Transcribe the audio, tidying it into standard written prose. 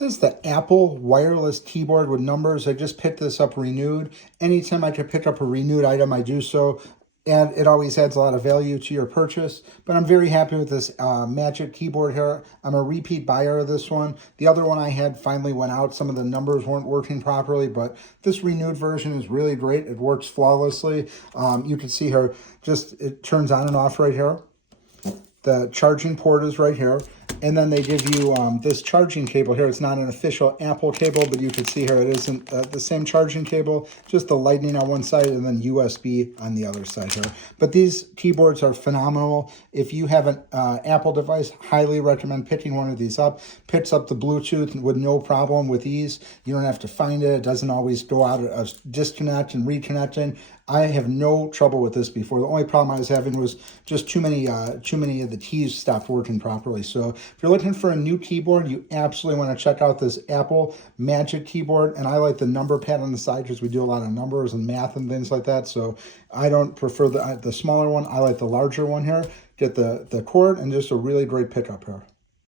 This is the Apple wireless keyboard with numbers. I just picked this up renewed. Anytime I can pick up a renewed item, I do so. And it always adds a lot of value to your purchase. But I'm very happy with this Magic keyboard here. I'm a repeat buyer of this one. The other one I had finally went out. Some of the numbers weren't working properly, but this renewed version is really great. It works flawlessly. You can see here, it turns on and off right here. The charging port is right here. And then they give you this charging cable here. It's not an official Apple cable, but you can see here it isn't the same charging cable, just the lightning on one side and then USB on the other side here. But these keyboards are phenomenal. If you have an Apple device, highly recommend picking one of these up. Picks up the Bluetooth with no problem with ease. You don't have to find it. It doesn't always go out of disconnect and reconnecting. I have no trouble with this before. The only problem I was having was just too many of the keys stopped working properly. So if you're looking for a new keyboard, you absolutely want to check out this Apple Magic keyboard. And I like the number pad on the side because we do a lot of numbers and math and things like that. So I don't prefer the smaller one. I like the larger one here. Get the cord and just a really great pickup here.